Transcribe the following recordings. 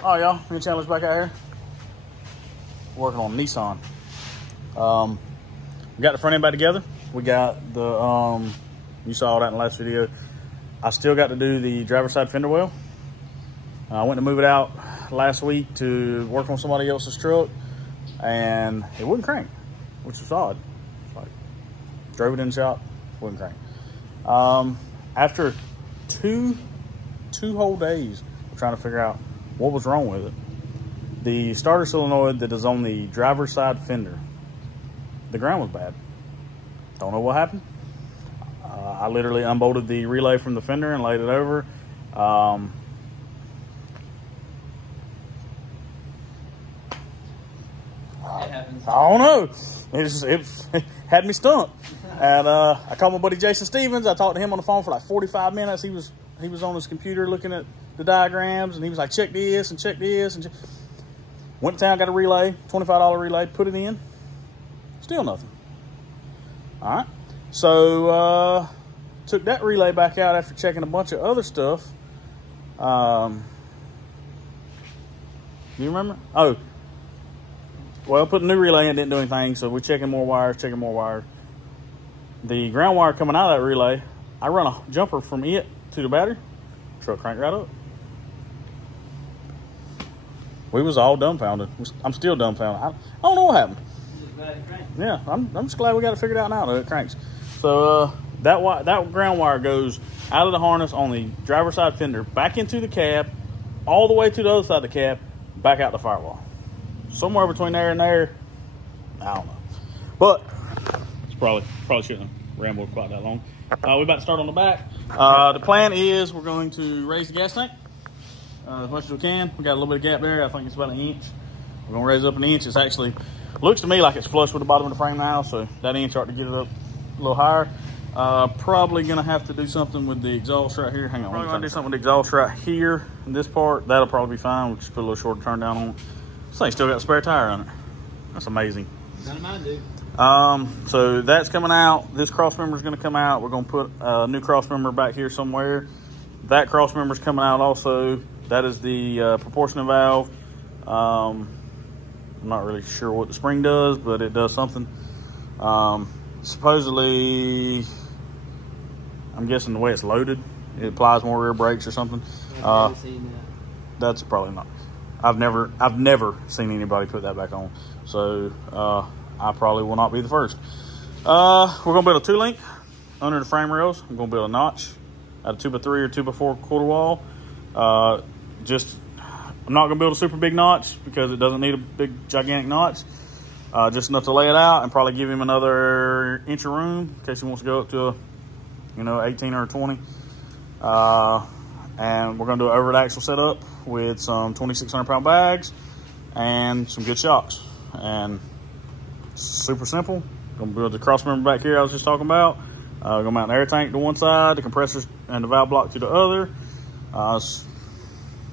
All right, y'all. Me and Chandler's back out here working on Nissan. We got the front end back together. We got the, you saw that in the last video. I still got to do the driver's side fender well. I went to move it out last week to work on somebody else's truck, and it wouldn't crank, which was odd. It's like, drove it in the shop, wouldn't crank. After two whole days of trying to figure out what was wrong with it, the starter solenoid that is on the driver's side fender, the ground was bad. Don't know what happened. I literally unbolted the relay from the fender and laid it over. I don't know. It had me stumped. And I called my buddy Jason Stevens. I talked to him on the phone for like 45 minutes. He was on his computer looking at the diagrams, and he was like, check this and check this. And went to town, got a relay, $25 relay, put it in. Still nothing. All right. So took that relay back out after checking a bunch of other stuff. Do you remember? Oh. Well, put a new relay in, didn't do anything, so we're checking more wires. The ground wire coming out of that relay, I run a jumper from it to the battery. Truck cranked right up. We was all dumbfounded. I'm still dumbfounded. I don't know what happened. Yeah, I'm just glad we got it figured out now that it cranks. So that ground wire goes out of the harness on the driver's side fender, back into the cab, all the way to the other side of the cab, back out the firewall. Somewhere between there and there, I don't know. But it's probably shouldn't have rambled quite that long. We're about to start on the back. The plan is we're going to raise the gas tank as much as we can. We got a little bit of gap there. I think it's about an inch. We're gonna raise it up an inch. It's actually looks to me like it's flush with the bottom of the frame now, so that inch ought to get it up a little higher. Probably gonna have to do something with the exhaust right here. Hang on, probably gonna do something with the exhaust right here in this part. That'll probably be fine. We'll just put a little shorter turn down on it. This thing still got a spare tire on it. That's amazing. None of mine do. So that's coming out. This cross member is going to come out. We're going to put a new cross member back here somewhere. That cross member is coming out also. That is the proportional valve. I'm not really sure what the spring does, but it does something. Supposedly, I'm guessing the way it's loaded, it applies more rear brakes or something. I've never seen that. That's probably not. I've never seen anybody put that back on. So I probably will not be the first. We're gonna build a 2-link under the frame rails. I'm gonna build a notch at a 2x3 or 2x4 quarter wall. I'm not gonna build a super big notch because it doesn't need a big gigantic notch. Just enough to lay it out and probably give him another inch of room in case he wants to go up to a 18 or a 20. And we're gonna do an overhead axle setup with some 2,600 pound bags and some good shocks. And super simple. Gonna build the cross member back here I was just talking about. Gonna mount the air tank to one side, the compressors and the valve block to the other.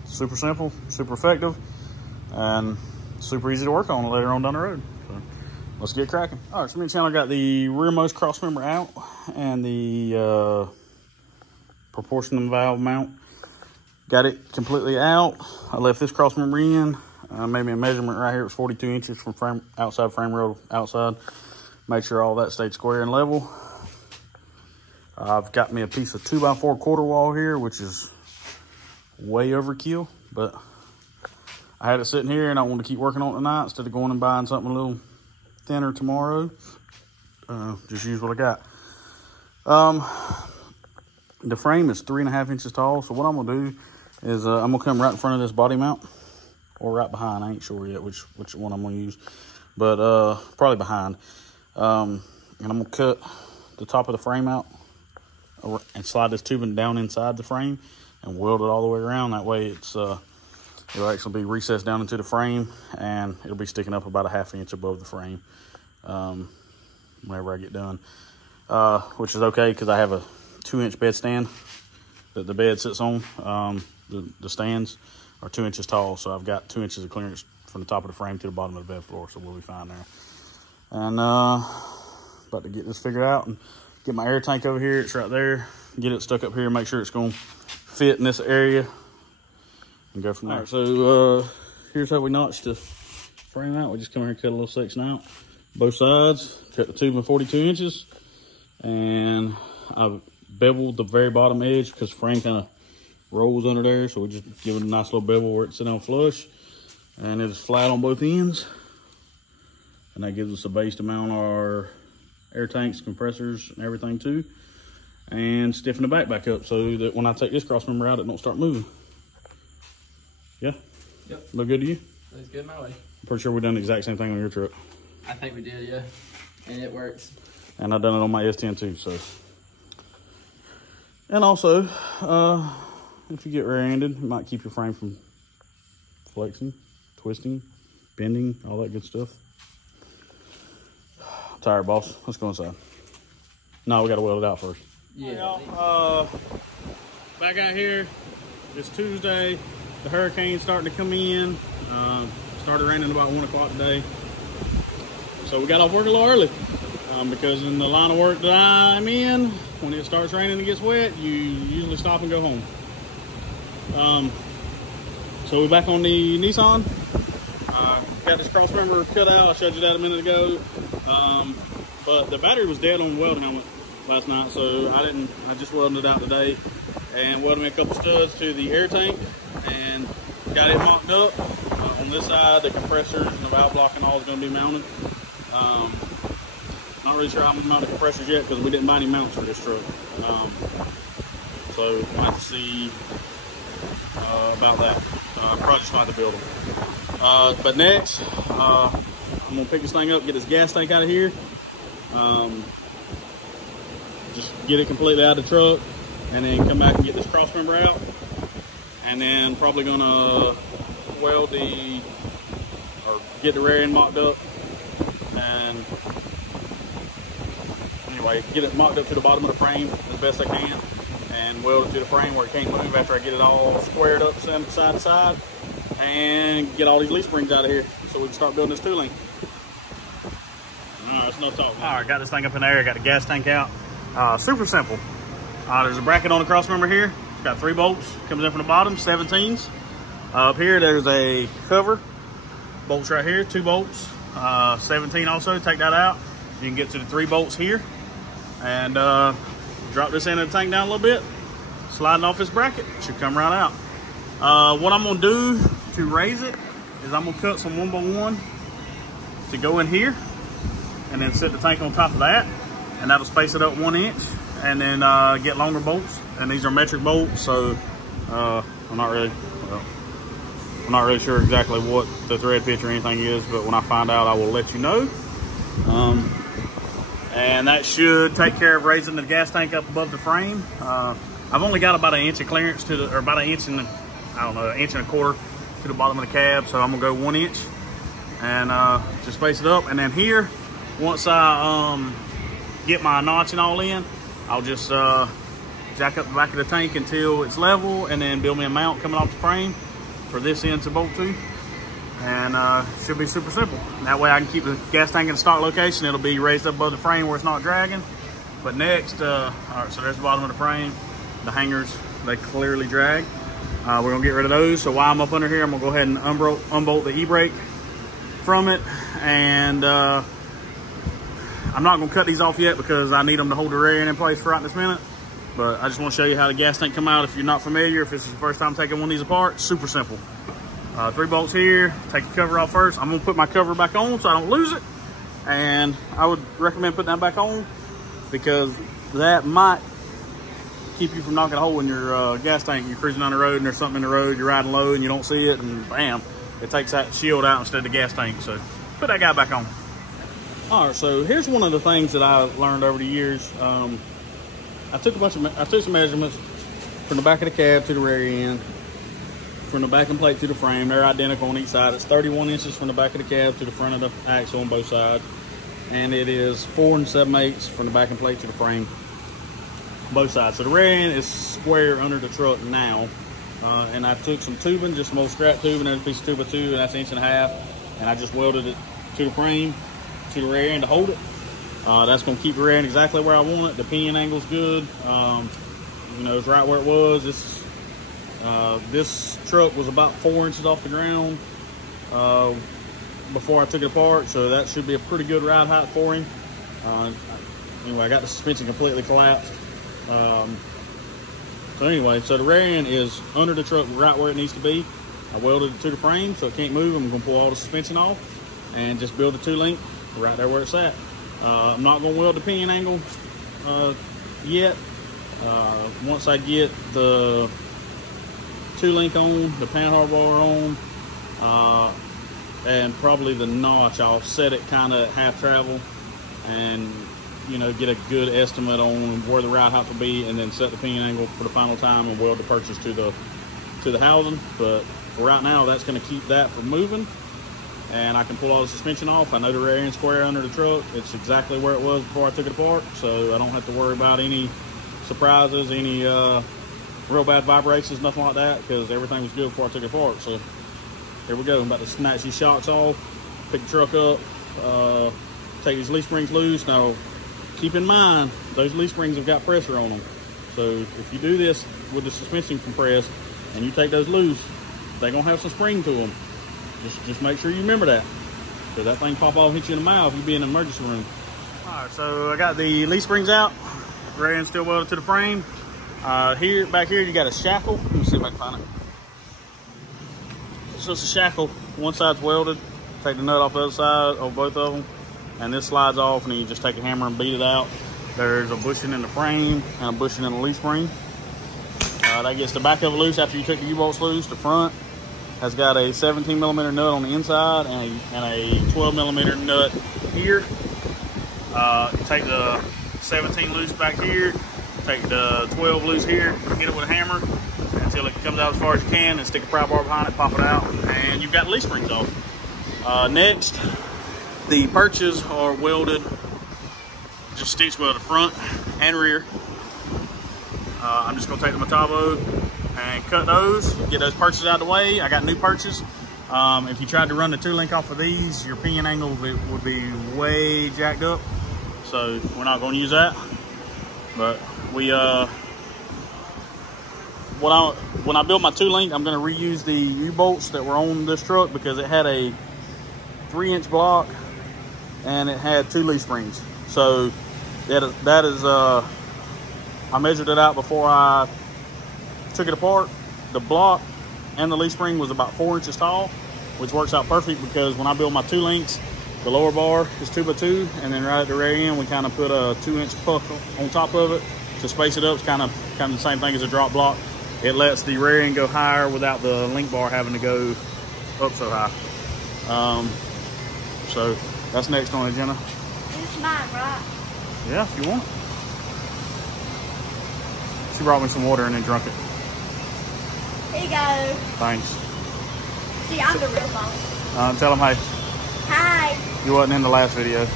Super simple, super effective, and super easy to work on later on down the road. So let's get cracking. All right, so me and Chandler got the rearmost cross member out and the proportional valve mount. Got it completely out. I left this cross member in. Made me a measurement right here. It was 42 inches from outside frame rail outside. Make sure all that stayed square and level. I've got me a piece of 2x4 quarter wall here, which is way overkill, but I had it sitting here and I wanted to keep working on it tonight instead of going and buying something a little thinner tomorrow. Just use what I got. The frame is 3.5 inches tall, so what I'm gonna do is I'm gonna come right in front of this body mount, or right behind. I ain't sure yet which one I'm gonna use, but probably behind. And I'm gonna cut the top of the frame out and slide this tubing down inside the frame and weld it all the way around. That way it'll actually be recessed down into the frame, and it'll be sticking up about a 1/2 inch above the frame whenever I get done, which is okay because I have a 2-inch bed stand that the bed sits on. The stands are 2 inches tall, so I've got 2 inches of clearance from the top of the frame to the bottom of the bed floor, so we'll be fine there. And about to get this figured out and get my air tank over here. It's right there. Get it stuck up here and make sure it's going to fit in this area. and go from there. All right, so here's how we notched the frame out. We just come here and cut a little section out, both sides, cut the tubing 42 inches, and I beveled the very bottom edge because the frame kind of rolls under there, so we just give it a nice little bevel where it's sitting down flush, and it is flat on both ends, and that gives us a base to mount our air tanks, compressors, and everything too, and stiffen the back up so that when I take this cross member out, it don't start moving. Yeah? Yep. Look good to you? Looks good my way. I'm pretty sure we done the exact same thing on your truck. I think we did, yeah. And it works. And I've done it on my S10 too, so. And also, if you get rear-ended, it might keep your frame from flexing, twisting, bending, all that good stuff. I'm tired, boss. Let's go inside. No, we got to weld it out first. Yeah. Back out here, it's Tuesday. The hurricane's starting to come in. Started raining about 1 o'clock today. So we got off work a little early because in the line of work that I'm in, when it starts raining and gets wet, you usually stop and go home. So we're back on the Nissan. Got this cross member cut out. I showed you that a minute ago. But the battery was dead on the weld helmet last night, so I just welded it out today and welded me a couple studs to the air tank and got it mocked up. On this side, the compressors and the valve block and all is going to be mounted. Not really sure how I'm going to mount the compressors yet because we didn't buy any mounts for this truck. So we'll have to see about that. Probably just have to build them. But next, I'm going to pick this thing up, get this gas tank out of here. Just get it completely out of the truck and then come back and get this cross member out. And then probably going to weld or get the rear end mocked up. And anyway, get it mocked up to the bottom of the frame as best I can and weld it to the frame where it can't move after I get it all squared up side to side and get all these leaf springs out of here so we can start building this two-lane. All right, that's no talk. All right, got this thing up in there, got the gas tank out. Super simple. There's a bracket on the cross member here. It's got 3 bolts, comes in from the bottom, 17s. Up here, there's a cover, bolts right here, 2 bolts, 17 also, take that out. You can get to the 3 bolts here and drop this end of the tank down a little bit, sliding off this bracket, should come right out. What I'm gonna do to raise it is I'm gonna cut some 1x1 to go in here and then set the tank on top of that, and that'll space it up 1 inch, and then get longer bolts, and these are metric bolts, so I'm not really sure exactly what the thread pitch or anything is, but when I find out, I will let you know. And that should take care of raising the gas tank up above the frame. I've only got about 1 inch of clearance to the, or about 1 inch and, I don't know, 1 1/4 inches to the bottom of the cab, so I'm gonna go 1 inch and just space it up. And then here, once I get my notching all in, I'll just jack up the back of the tank until it's level, and then build me a mount coming off the frame for this end to bolt to, and should be super simple. That way I can keep the gas tank in the stock location. It'll be raised up above the frame where it's not dragging. But next, all right, so there's the bottom of the frame. The hangers, they clearly drag. We're gonna get rid of those. So while I'm up under here, I'm gonna go ahead and unbolt the e-brake from it. And I'm not gonna cut these off yet because I need them to hold the rear end in place for right this minute. But I just want to show you how the gas tank come out. If you're not familiar, if this is the first time taking one of these apart, super simple. 3 bolts here, take the cover off first. I'm gonna put my cover back on so I don't lose it. And I would recommend putting that back on because that might keep you from knocking a hole in your gas tank. You're cruising on the road and there's something in the road, you're riding low and you don't see it, and bam, it takes that shield out instead of the gas tank. So put that guy back on. All right, so here's one of the things that I learned over the years. I took some measurements from the back of the cab to the rear end, from the backing plate to the frame. They're identical on each side. It's 31 inches from the back of the cab to the front of the axle on both sides, and it is 4 7/8 from the backing plate to the frame, both sides. So the rear end is square under the truck now, and I took some tubing, just some old scrap tubing. There's a piece of 2x2, and that's 1.5 inches, and I just welded it to the frame, to the rear end to hold it. That's going to keep the rear end exactly where I want it. The pinion angle's good. You know, it's right where it was. It's This truck was about 4 inches off the ground before I took it apart, so that should be a pretty good ride height for him. Anyway, I got the suspension completely collapsed. So anyway, so the rear end is under the truck right where it needs to be. I welded it to the frame so it can't move. I'm gonna pull all the suspension off and just build a 2-link right there where it's at. I'm not gonna weld the pinion angle yet. Once I get the 2-link on, the pan hardbar on, and probably the notch, I'll set it kind of half travel and, you know, get a good estimate on where the ride height will be, and then set the pinion angle for the final time and weld the purchase to the housing. But for right now, that's going to keep that from moving, and I can pull all the suspension off. I know the rear end square under the truck. It's exactly where it was before I took it apart, so I don't have to worry about any surprises, any real bad vibrations, nothing like that, because everything was good before I took it apart. So here we go. I'm about to snatch these shocks off, pick the truck up, take these leaf springs loose. Now, keep in mind, those leaf springs have got pressure on them. So if you do this with the suspension compressed and you take those loose, they're gonna have some spring to them. Just make sure you remember that, because that thing pop off, hit you in the mouth, you'll be in the emergency room. All right, so I got the leaf springs out. Rear end still welded to the frame. Back here, you got a shackle. Let me see if I can find it. So it's a shackle. One side's welded. Take the nut off the other side of both of them, and this slides off, and then you just take a hammer and beat it out. There's a bushing in the frame and a bushing in the leaf spring. That gets the back of it loose after you took the U-bolts loose. The front has got a 17mm nut on the inside and a 12mm nut here. Take the 17 loose back here, take the 12 loose here, hit it with a hammer until it comes out as far as you can, and stick a pry bar behind it, pop it out, and you've got leaf springs off. Next, the perches are welded, just stitch welded front and rear. I'm just gonna take the Metabo and cut those, get those perches out of the way. I got new perches. If you tried to run the 2-link off of these, your pinion angle would be way jacked up. So we're not gonna use that. But we, when I built my 2-link, I'm gonna reuse the U-bolts that were on this truck, because it had a 3-inch block and it had 2 leaf springs. So that is I measured it out before I took it apart. The block and the leaf spring was about 4 inches tall, which works out perfect, because when I build my 2-links, the lower bar is 2x2, and then right at the rear end, we kind of put a 2-inch puck on top of it to space it up. It's kind of the same thing as a drop block. It lets the rear end go higher without the link bar having to go up so high. So that's next on the agenda. It's mine, right? Yeah, if you want it. She brought me some water and then drunk it. Here you go. Thanks. See, I'm the real boss. Tell them, hey, Hi. you wasn't in the last video.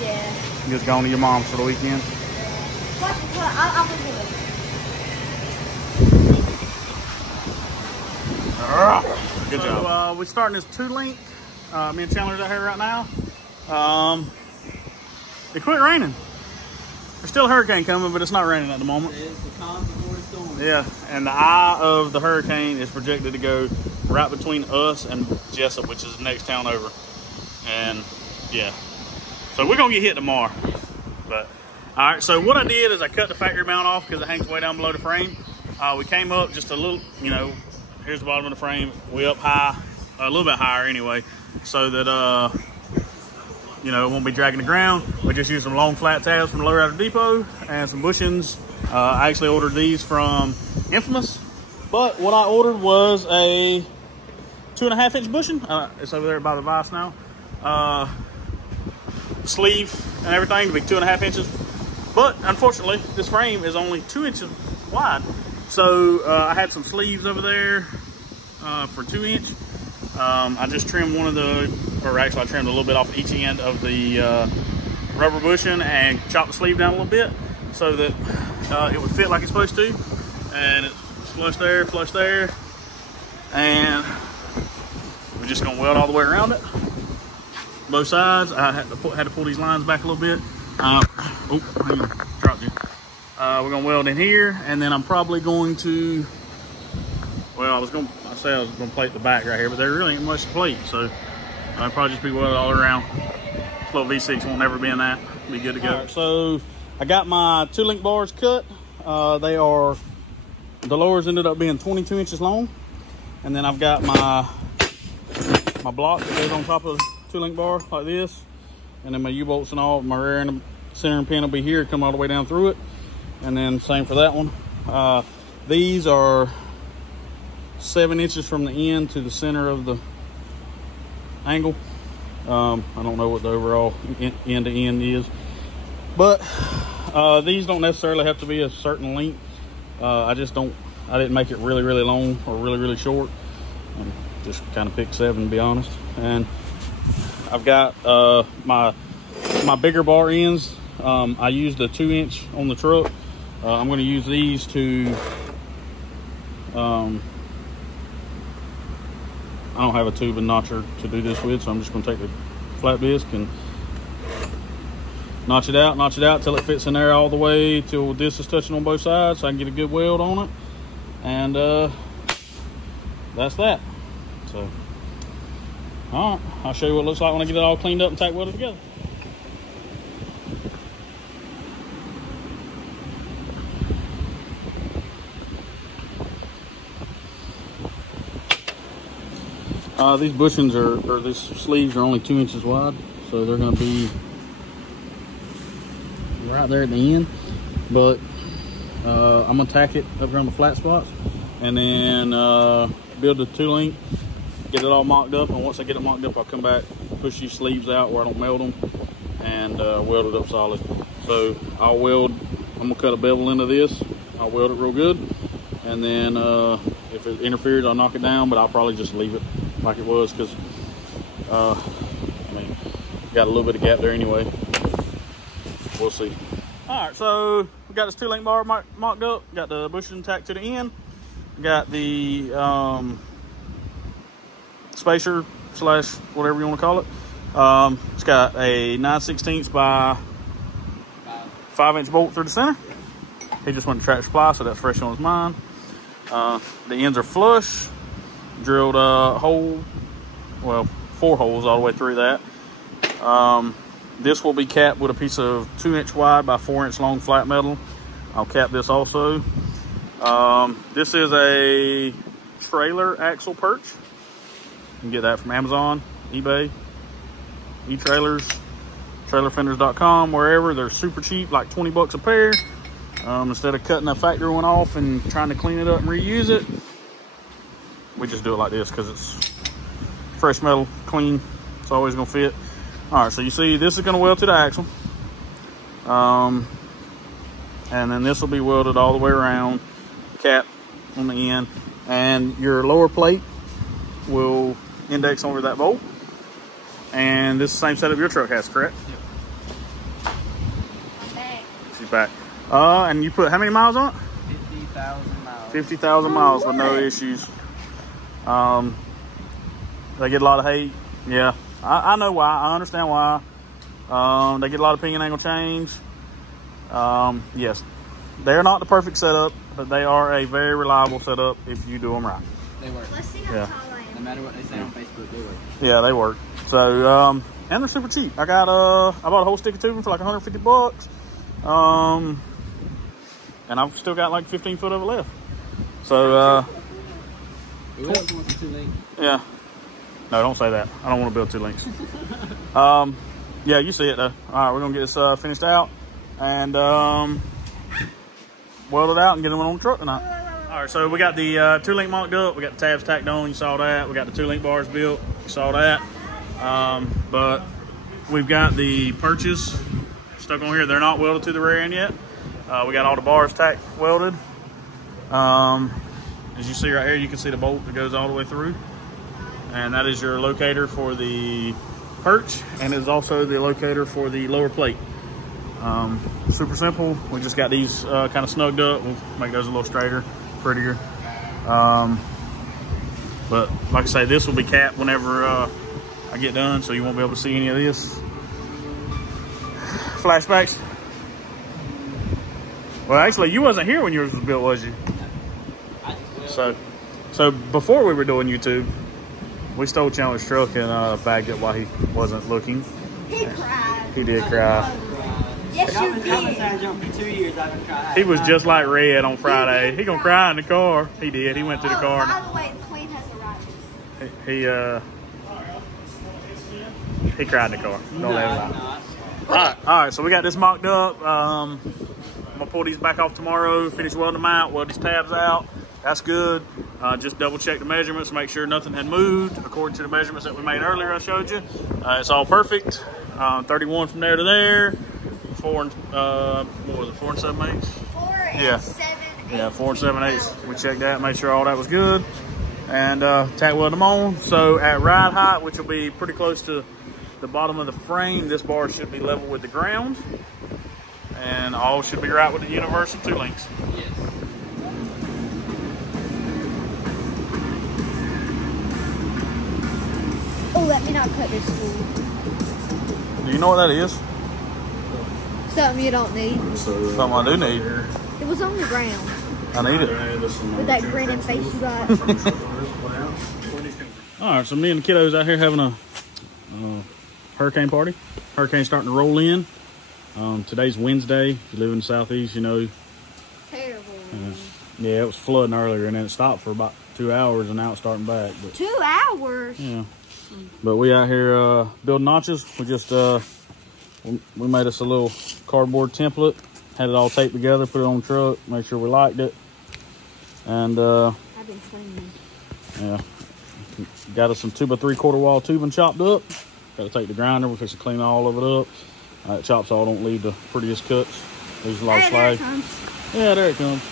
Yeah. You just going to your mom's for the weekend. What? I'll do it. Good job. We're starting this 2-link. Me and Chandler's out here right now. It quit raining. There's still a hurricane coming, but it's not raining at the moment. It's the calm before the storm. Yeah, and the eye of the hurricane is projected to go right between us and Jessup, which is the next town over. And yeah, so we're gonna get hit tomorrow. But all right, so what I did is I cut the factory mount off because it hangs way down below the frame. We came up just a little, you know, here's the bottom of the frame, way up high, a little bit higher anyway, so that you know, it won't be dragging the ground. We just used some long flat tabs from Lower Outer Depot and some bushings. I actually ordered these from Infamous, but what I ordered was a 2.5-inch bushing. It's over there by the vise now. Sleeve and everything to be 2.5 inches. But unfortunately, this frame is only 2 inches wide. So I had some sleeves over there for 2-inch. I just trimmed one of the, or actually I trimmed a little bit off each end of the rubber bushing and chopped the sleeve down a little bit so that it would fit like it's supposed to. And it's flush there, and we're just gonna weld all the way around it. Both sides. I had to pull these lines back a little bit. Dropped it. We're gonna weld in here, and then I'm probably going to Well, I say I was gonna plate the back right here, but there really ain't much to plate, so I'll probably just be welded all around. This little V6 won't never be in that. Be good to go. Right, so I got my 2-link bars cut. The lowers ended up being 22 inches long, and then I've got my block that goes on top of the 2-link bar like this, and then my U-bolts and all. My rear and center pin will be here, come all the way down through it, and then same for that one. These are 7 inches from the end to the center of the angle. I don't know what the overall end to end is, but these don't necessarily have to be a certain length. I didn't make it really long or really short. Just kind of picked 7 to be honest. And I've got my bigger bar ends. I used a 2-inch on the truck. I'm going to use these to I don't have a tube and notcher to do this with, so I'm just going to take the flat disc and notch it out till it fits in there all the way till this is touching on both sides, so I can get a good weld on it. And that's that. So, all right, I'll show you what it looks like when I get it all cleaned up and tack welded together. These bushings or these sleeves are only 2 inches wide, so they're going to be right there at the end. But I'm going to tack it up around the flat spots, and then build the 2-link, get it all mocked up, and once I get it mocked up, I'll come back, push these sleeves out where I don't meld them, and weld it up solid. So I'm going to cut a bevel into this, I'll weld it real good, and then if it interferes, I'll knock it down, but I'll probably just leave it like it was, because I mean, got a little bit of gap there anyway. We'll see. All right, so we got this 2-link bar mocked up, got the bushing tacked to the end, got the spacer slash whatever you want to call it. It's got a 9/16 by 5-inch bolt through the center. He just went to Tractor Supply, so that's fresh on his mind. The ends are flush, drilled a hole, well, 4 holes all the way through that. This will be capped with a piece of 2-inch wide by 4-inch long flat metal. I'll cap this also. This is a trailer axle perch. You can get that from Amazon, eBay, e-trailers, trailerfenders.com, wherever. They're super cheap, like 20 bucks a pair. Instead of cutting a factory one off and trying to clean it up and reuse it, we just do it like this because it's fresh metal, clean. It's always gonna fit. All right, so you see this is gonna weld to the axle. And then this will be welded all the way around, cap on the end. And your lower plate will index over that bolt. And this is the same setup your truck has, correct? Yep. I'm back. She's back. And you put how many miles on it? 50,000 miles. 50,000 miles with no issues. They get a lot of hate. Yeah, I know why. I understand why. They get a lot of pinion angle change. Yes, they're not the perfect setup, but they are a very reliable setup if you do them right. They work. Let's see how Yeah. tall I am. No matter what they say on Facebook, they work. Yeah, they work. So, and they're super cheap. I bought a whole stick of tubing for like 150 bucks. And I've still got like 15 foot of it left. So, We will want the 2-link. yeah. No, don't say that. I don't want to build 2 links. Yeah, you see it though. All right, we're gonna get this finished out and weld it out and get them on the truck tonight. All right, so we got the 2-link mocked up. We got the tabs tacked on. You saw that. We got the 2-link bars built. You saw that. But we've got the perches stuck on here. They're not welded to the rear end yet. We got all the bars tacked welded. As you see right here, you can see the bolt that goes all the way through. And that is your locator for the perch, and is also the locator for the lower plate. Super simple. We just got these kind of snugged up. We'll make those a little straighter, prettier. But like I say, this will be capped whenever I get done, so you won't be able to see any of this. Flashbacks. Well, actually, you wasn't here when yours was built, was you? So, So before we were doing YouTube, we stole Chandler's truck and bagged it while he wasn't looking. He cried. He did cry. Yes, I've you been did. inside jump for 2 years. I've been crying. He was just like Red on Friday. He gonna cry in the car. He did. He went to the Oh, car. by the way, the queen has arrived. He cried in the car. Don't let him lie. No. All right. So we got this mocked up. I'm gonna pull these back off tomorrow. Finish welding them out. Weld these tabs out. That's good. Just double check the measurements, make sure nothing had moved according to the measurements that we made earlier. I showed you. It's all perfect. 31 from there to there. 4 and what was it? 4 7/8. 4 Yeah. and 7/8. Yeah, 4 7/8. We checked that, made sure all that was good, and tack weld them on. So at ride height, which will be pretty close to the bottom of the frame, this bar should be level with the ground, and all should be right with the universal 2 links. Yes. Oh, let me not cut this fool. Do you know what that is? Something you don't need. Something I do need. It was on the ground. I need it. With that grinning face you got. All right, so me and the kiddos out here having a hurricane party. Hurricane's starting to roll in. Today's Wednesday. If you live in the southeast, you know. Terrible. Yeah, it was flooding earlier, and then it stopped for about 2 hours, and now it's starting back. But 2 hours? yeah. But we out here building notches. We just we made us a little cardboard template, had it all taped together, put it on the truck, make sure we liked it, and I've been cleaning. yeah, got us some 2x3/4 wall tubing chopped up. Got to take the grinder. We're fixing to clean all of it up. It chops all, don't leave the prettiest cuts. There's a lot of Hey, there it slag. comes. Yeah, there it comes.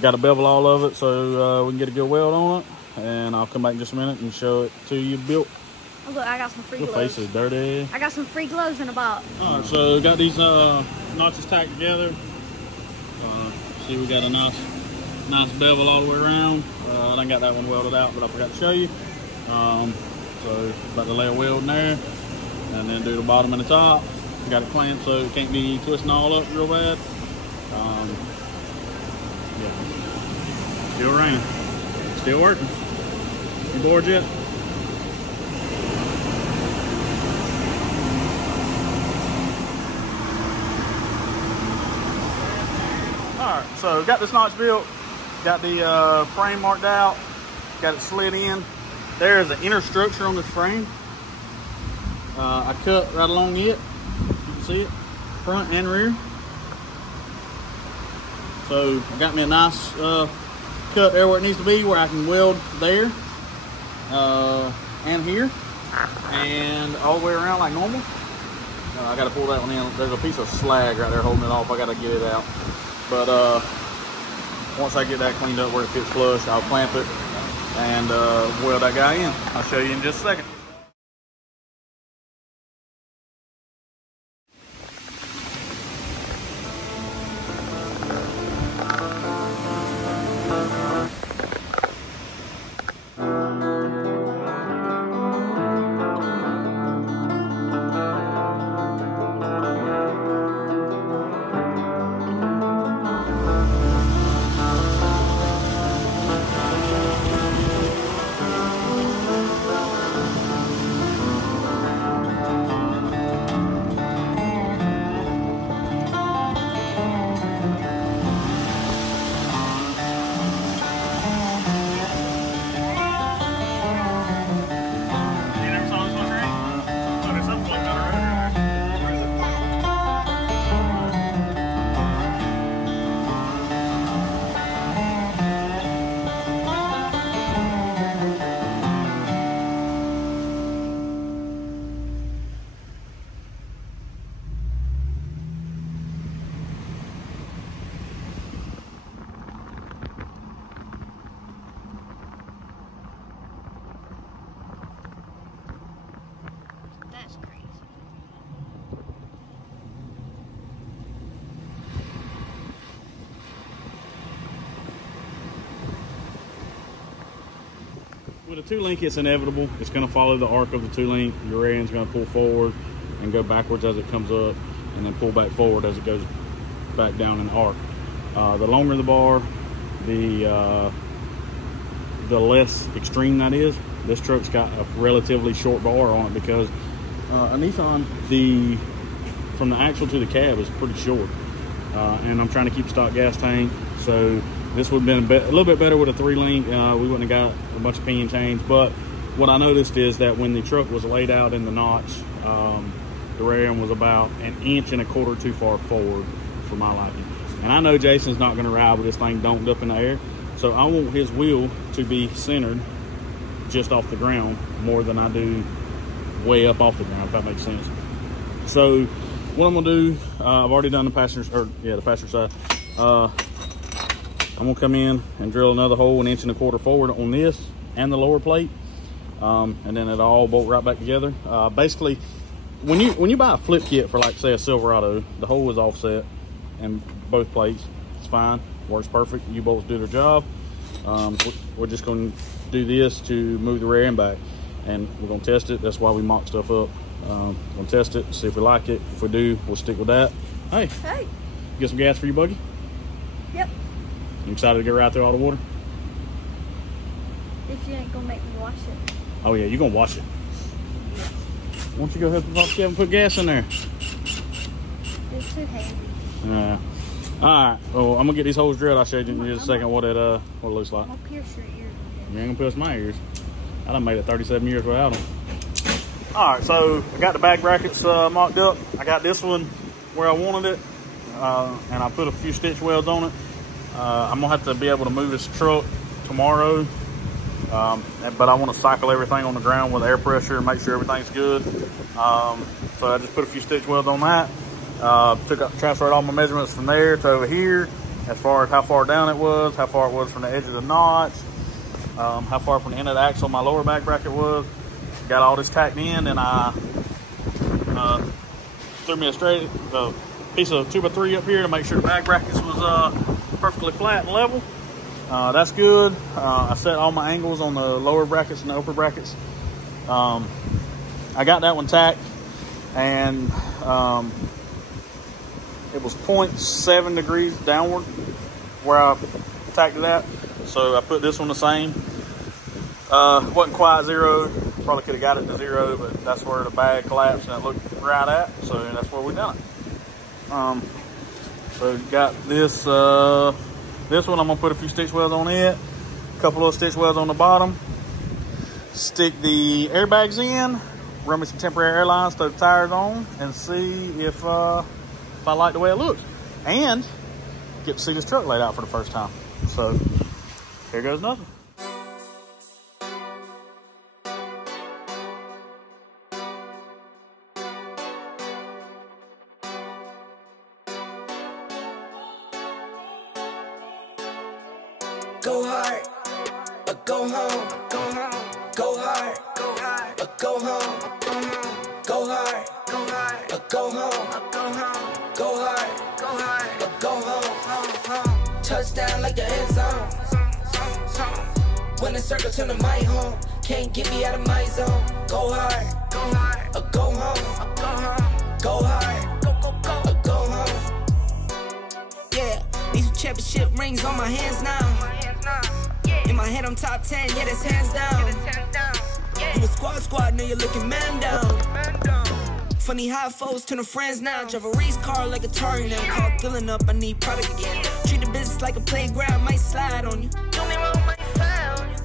Got to bevel all of it so we can get a good weld on it. And I'll come back in just a minute and show it to you built. Oh, look, I got some free Your gloves. face is dirty. I got some free gloves in a box. All right, so got these notches tacked together. See, we got a nice bevel all the way around. I done got that one welded out, but I forgot to show you. So about to lay a weld in there, and then do the bottom and the top. Got it clamped so it can't be twisting all up real bad. Yeah. Still raining. Still working. You bored yet? Alright, so got this notch built, got the frame marked out, got it slid in. There is an inner structure on this frame. I cut right along it. You can see it, front and rear. So I got me a nice cut there where it needs to be, where I can weld there and here and all the way around like normal. I got to pull that one in. There's a piece of slag right there holding it off. I got to get it out. But once I get that cleaned up where it fits flush, I'll clamp it and weld that guy in. I'll show you in just a second. That's crazy. With a 2-link, it's inevitable. It's going to follow the arc of the 2-link. Your rear end's going to pull forward and go backwards as it comes up, and then pull back forward as it goes back down in the arc. The longer the bar, the the less extreme that is. This truck's got a relatively short bar on it because a Nissan, from the axle to the cab is pretty short. And I'm trying to keep stock gas tank, so this would have been a little bit better with a 3-link. We wouldn't have got a bunch of pinion chains, but what I noticed is that when the truck was laid out in the notch, the rear end was about 1.25 inches too far forward for my liking. And I know Jason's not going to ride with this thing domed up in the air, so I want his wheel to be centered just off the ground more than I do way up off the ground, if that makes sense. So what I'm gonna do, I've already done the passenger side. I'm gonna come in and drill another hole 1.25 inches forward on this and the lower plate, and then it'll all bolt right back together. Basically, when you buy a flip kit for, like, say, a Silverado, the hole is offset and both plates. It's fine, works perfect. U-bolts do their job. We're just gonna do this to move the rear end back, and we're gonna test it. That's why we mock stuff up. Gonna test it, see if we like it. If we do, we'll stick with that. Hey, get some gas for your buggy? Yep. You excited to get right through all the water? If you ain't gonna make me wash it. Oh yeah, you're gonna wash it. Why don't you go help Pop Kevin put gas in there? It's too heavy. Yeah. All right. Well, I'm gonna get these holes drilled. I'll show you in just a second what it looks like. I'm gonna pierce your ears. You ain't gonna pierce my ears. I done made it 37 years without them. All right, so I got the back brackets mocked up. I got this one where I wanted it, and I put a few stitch welds on it. I'm gonna have to be able to move this truck tomorrow, but I want to cycle everything on the ground with air pressure and make sure everything's good. So I just put a few stitch welds on that. Transferred all my measurements from there to over here, as far as how far down it was, how far it was from the edge of the notch, how far from the end of the axle my lower back bracket was. Got all this tacked in, and I threw me a straight piece of 2x3 up here to make sure the back brackets was perfectly flat and level. That's good. I set all my angles on the lower brackets and the upper brackets. I got that one tacked, and it was 0.7 degrees downward where I tacked it at. So I put this one the same. Wasn't quite zero. Probably could have got it to 0, but that's where the bag collapsed and it looked right at. So that's where we done it. So got this this one. I'm gonna put a few stitch welds on it, a couple of stitch welds on the bottom. Stick the airbags in, run me some temporary airlines, throw the tires on, and see if I like the way it looks, and get to see this truck laid out for the first time. So here goes nothing. Go hard, or go home. Go home. Go hard, or go home. Go hard, or go home. Go hard, or go home. Touchdown like the end zone. When the circle turn to my home, can't get me out of my zone. Go hard, or go home. Go hard, or go home. Yeah, these championship rings on my hands now. In my head, I'm top 10, yeah, that's hands down. You a squad, now you're looking man down. Funny how foes turn to friends now. Drive a race car like a Atari now. Call filling up, I need product again. Treat the business like a playground, might slide on you. Don't me wrong, might slide on you.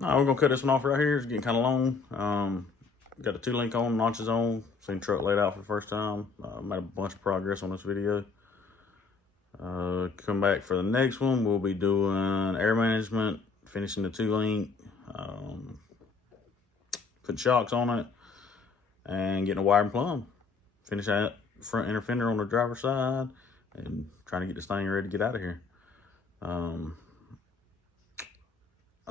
We're gonna cut this one off right here. It's getting kind of long. Got the 2-link on, notches on. Seen the truck laid out for the first time. Made a bunch of progress on this video. Come back for the next one. We'll be doing air management, finishing the 2-link, putting shocks on it, and getting a wire and plumb. Finish that front inner fender on the driver's side, and trying to get this thing ready to get out of here. I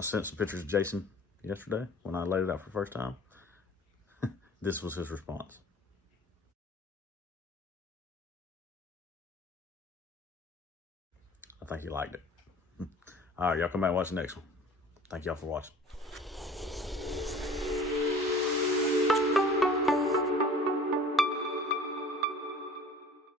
sent some pictures to Jason yesterday when I laid it out for the first time. This was his response. I think he liked it. All right, y'all come back and watch the next one. Thank y'all for watching.